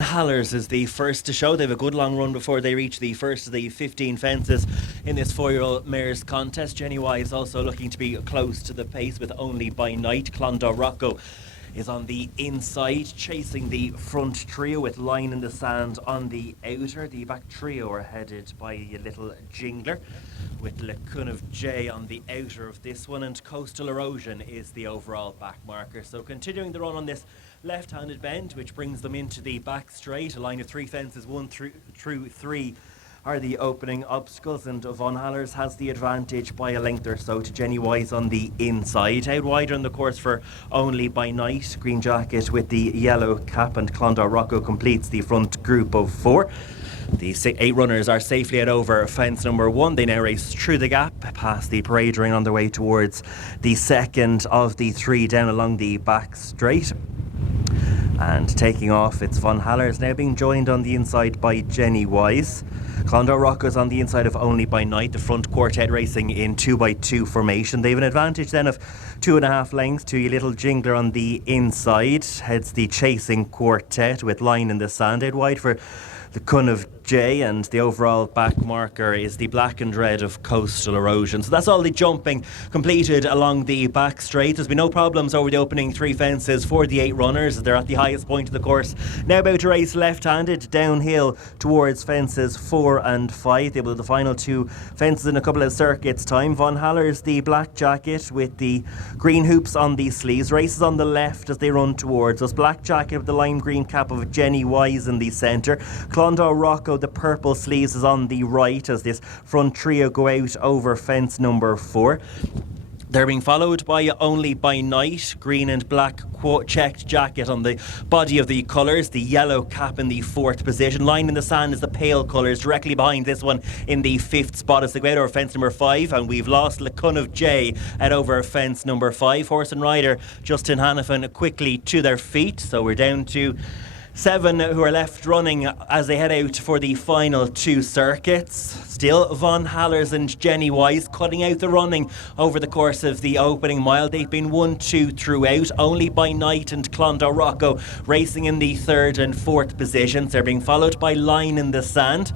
Hallers is the first to show. They have a good long run before they reach the first of the 15 fences in this 4-year-old mares contest. Jenny Wise also looking to be close to the pace with Only by Night. Clondalkin Rocco is on the inside, chasing the front trio with Line in the Sand on the outer. The back trio are headed by a Little Jingler, with Lacun of J on the outer of this one, and Coastal Erosion is the overall back marker. So continuing the run on this left-handed bend, which brings them into the back straight. A line of 3 fences, 1 through 3 are the opening obstacles, and Von Hallers has the advantage by a length or so to Jenny Wise on the inside. Out wider on the course for Only by Night, green jacket with the yellow cap, and Clondalkin Rocco completes the front group of 4. The 8 runners are safely out over fence number 1. They now race through the gap past the parade ring on their way towards the second of the 3 down along the back straight. And taking off, it's Von Hallers now being joined on the inside by Jenny Wise. Clondalkin Rocco's on the inside of Only by Night, the front quartet racing in 2x2 formation. They have an advantage then of 2.5 lengths to a Little Jingler on the inside. Heads the chasing quartet with Line in the Sand. Out wide for the Cun of J, and the overall back marker is the black and red of Coastal Erosion. So that's all the jumping completed along the back straight. There's been no problems over the opening 3 fences for the 8 runners. They're at the highest point of the course. Now about to race left-handed downhill towards fences 4 and 5. They will have the final 2 fences in a couple of circuits time. Von Hallers, the black jacket with the green hoops on the sleeves, races on the left as they run towards us. Black jacket with the lime green cap of Jenny Wise in the centre. Clondalkin Rocco, the purple sleeves, is on the right as this front trio go out over fence number 4. They're being followed by Only by Night, green and black checked jacket on the body of the colours, the yellow cap in the 4th position. Line in the Sand is the pale colours, directly behind this one in the 5th spot as they go out over fence number 5, and we've lost Lacun of J at over fence number 5. Horse and rider Justin Hannafin quickly to their feet, so we're down to 7 who are left running as they head out for the final 2 circuits. Still Von Hallers and Jenny Wise cutting out the running over the course of the opening mile. They've been 1-2 throughout. Only by Night and Clondalkin Rocco racing in the 3rd and 4th positions. They're being followed by Line in the Sand,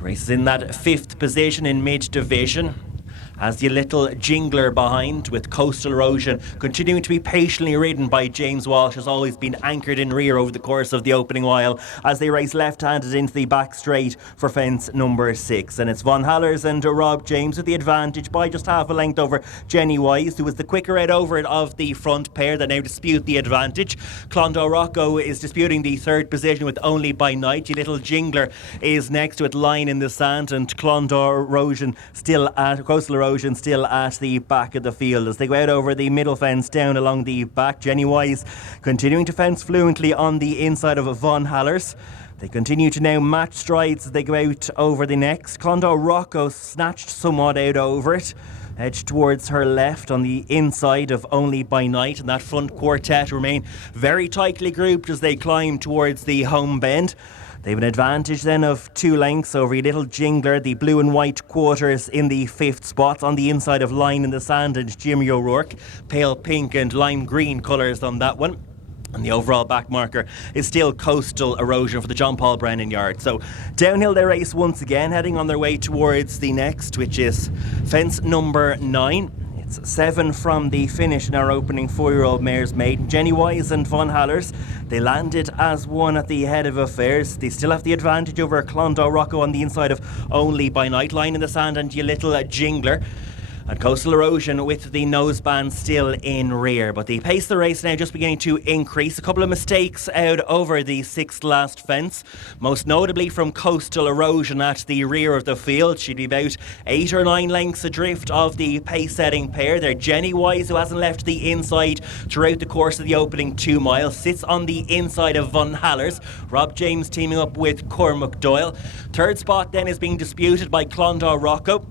races in that 5th position in mid-division. As the Little Jingler behind, with Coastal Erosion continuing to be patiently ridden by James Walsh, has always been anchored in rear over the course of the opening while as they race left-handed into the back straight for fence number 6. And it's Von Hallers and Rob James with the advantage by just half a length over Jenny Wise, who was the quicker out over it of the front pair that now dispute the advantage. Clondalkin Rocco is disputing the 3rd position with Only by Night. The Little Jingler is next with Line in the Sand, and Clondalkin Erosion Coastal Erosion still at the back of the field as they go out over the middle fence down along the back. Jenny Wise continuing to fence fluently on the inside of Von Hallers. They continue to now match strides as they go out over the next. Clondalkin Rocco snatched somewhat out over it, edged towards her left on the inside of Only by Night, and that front quartet remain very tightly grouped as they climb towards the home bend. They have an advantage then of 2 lengths over a Little Jingler, the blue and white quarters in the 5th spot on the inside of Line in the Sand and Jimmy O'Rourke. Pale pink and lime green colours on that one. And the overall back marker is still Coastal Erosion for the John Paul Brennan yard. So downhill they race once again, heading on their way towards the next, which is fence number 9. 7 from the finish in our opening 4-year-old mares Maiden. Jenny Wise and Von Hallers, they landed as one at the head of affairs. They still have the advantage over Clondalkin Rocco on the inside of Only by Night. Line in the Sand and your Little Jingler. And Coastal Erosion with the noseband still in rear. But the pace of the race now just beginning to increase. A couple of mistakes out over the 6th last fence, most notably from Coastal Erosion at the rear of the field. She'd be about 8 or 9 lengths adrift of the pace-setting pair. There, Jenny Wise, who hasn't left the inside throughout the course of the opening 2 miles, sits on the inside of Von Hallers. Rob James teaming up with Cormac Doyle. 3rd spot then is being disputed by Clondalkin Rocco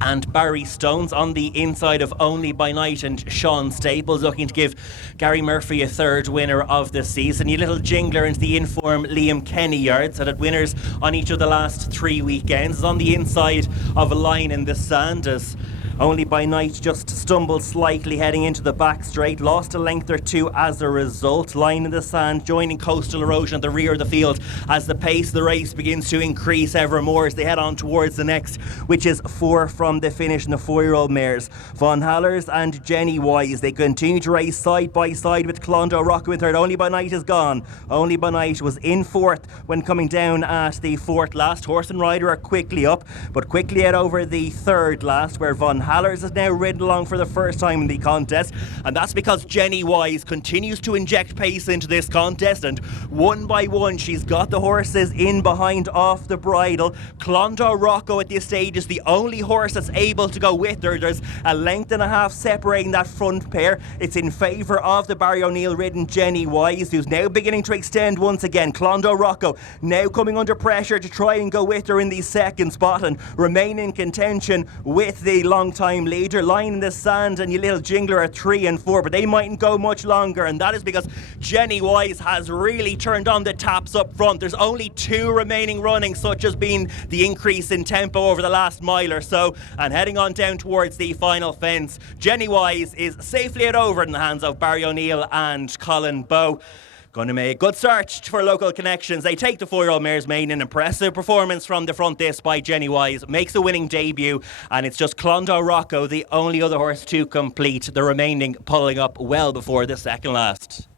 and Barry Stones on the inside of Only by Night, and Sean Staples looking to give Gary Murphy a 3rd winner of the season. You Little Jingler into the inform Liam Kenny yard, so that winners on each of the last 3 weekends is on the inside of a Line in the Sand as Only by Night just stumbled slightly heading into the back straight, lost a length or two as a result. Line in the sand, joining Coastal Erosion at the rear of the field as the pace of the race begins to increase ever more as they head on towards the next, which is 4 from the finish in the 4-year-old mares. Von Hallers and Jenny Wise, they continue to race side by side with Clondalkin Rocco in third. Only by Night is gone. Only by Night was in fourth when coming down at the fourth last. Horse and rider are quickly up, but quickly head over the third last, where Von Hallers has now ridden along for the first time in the contest, and that's because Jenny Wise continues to inject pace into this contest, and one by one she's got the horses in behind off the bridle. Clondalkin Rocco at this stage is the only horse that's able to go with her. There's a length and a half separating that front pair. It's in favour of the Barry O'Neill ridden Jenny Wise, who's now beginning to extend once again. Clondalkin Rocco now coming under pressure to try and go with her in the second spot and remain in contention with the long-time leader. Line in the Sand and your little Jingler are 3 and 4, but they mightn't go much longer, and that is because Jenny Wise has really turned on the taps up front. There's only 2 remaining running, such has been the increase in tempo over the last mile or so, and heading on down towards the final fence. Jenny Wise is safely over in the hands of Barry O'Neill and Colin Bowe. Going to make a good start for local connections. They take the 4-year-old mare's Maiden. An impressive performance from the front this by Jenny Wise. Makes a winning debut, and it's just Clondalkin Rocco, the only other horse to complete. The remaining pulling up well before the second last.